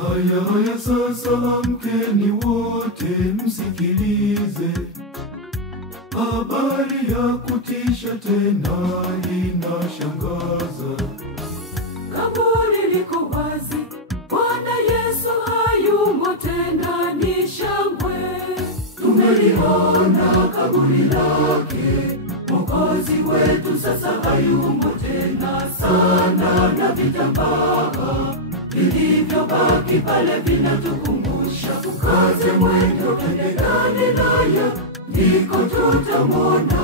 Haya haya sasa amkeni wote msikilize, habari ya kutisha tena inashangaza. Kaburi liko wazi, Bwana Yesu hayumo tena, ni shangwe. Tumeliona kaburi lake, Mwokozi wetu sasa hayumo tena. Sana na vitambaa vilivyobaki pale vinatukumbusha, tukaze mwendo twende Galilaya, ndiko tutamwona.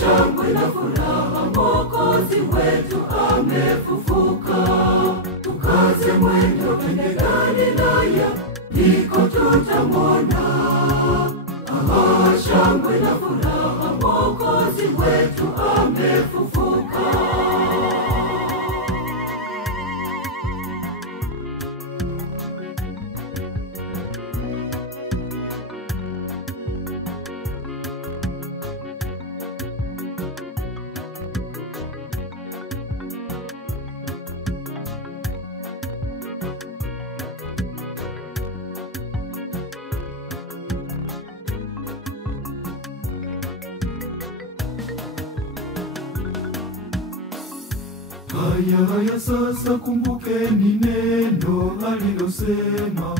Shangwe na furaha, Mwokozi wetu amefufuka. Tukaze mwendo twende Galilaya, ndiko tutamwona. Shangwe na furaha, Mwokozi wetu amefufuka. Haya haya sasa kumbukeni neno alilosema,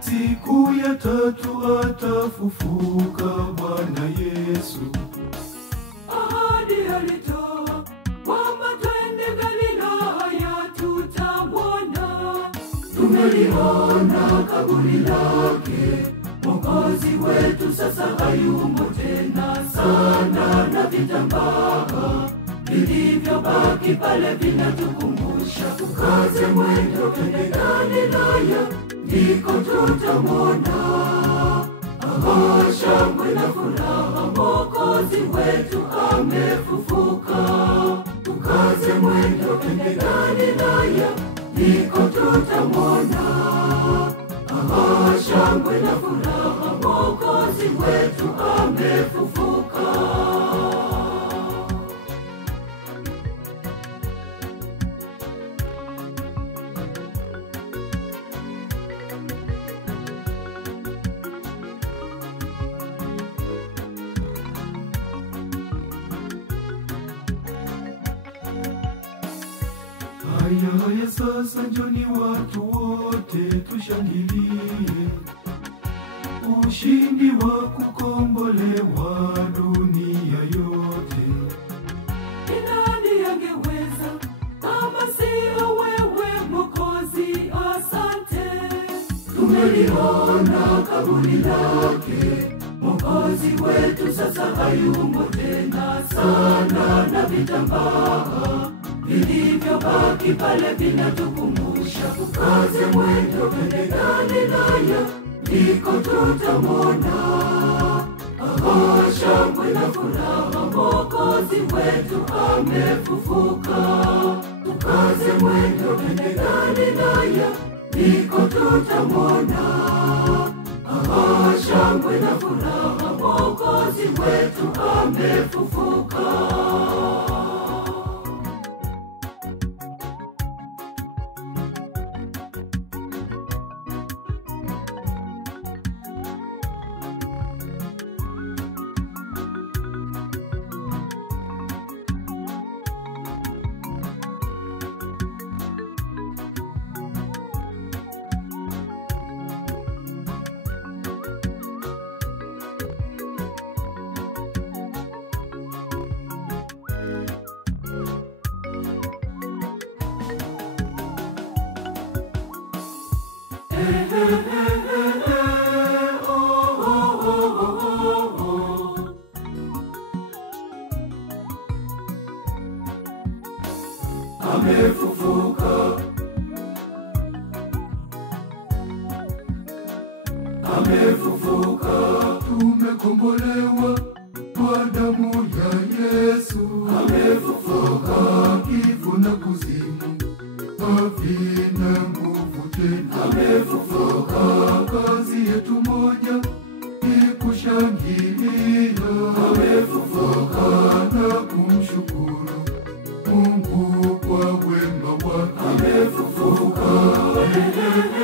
siku ya tatu atafufuka Bwana Yesu. Ahadi alitoa kwamba twende Galilaya tutamwona. Tumeliona kaburi lake, Mwokozi wetu sasa hayumo tena. Sana na vitambaa vilivyobaki pale vinatukumbusha, tukaze mwendo twende Galilaya, ndiko tutamwona. Shangwe na furaha, Mwokozi wetu amefufuka. Tukaze mwendo twende Galilaya, ndiko tutamwona. Shangwe na furaha, Mwokozi wetu amefufuka. Haya haya sasa njoni watu wote tushangilie, ushindi wa kukombolewa dunia yote. Ni nani angeweza kama sio wewe Mwokozi? Asante. Tumeliona kaburi lake, Mwokozi wetu sasa hayumo tena. Sana na vitambaa vilivyobaki pale vinatukumbusha, tukaze mwendo twende Galilaya, ndiko tutamwona. Shangwe na furaha, Mwokozi wetu amefufuka. Tukaze mwendo twende Galilaya, ndiko tutamwona. Shangwe na furaha, Mwokozi wetu amefufuka. Amefufuka, amefufuka, Tumekombolewa kwa damu ya Yesu. amefufuka, Kifo na kuzimu havina nguvu tena. amefufuka, Kazi yetu moja ni kushangilia, amefufuka, na kumshukuru Mungu kwa wema wake. amefufuka. milele.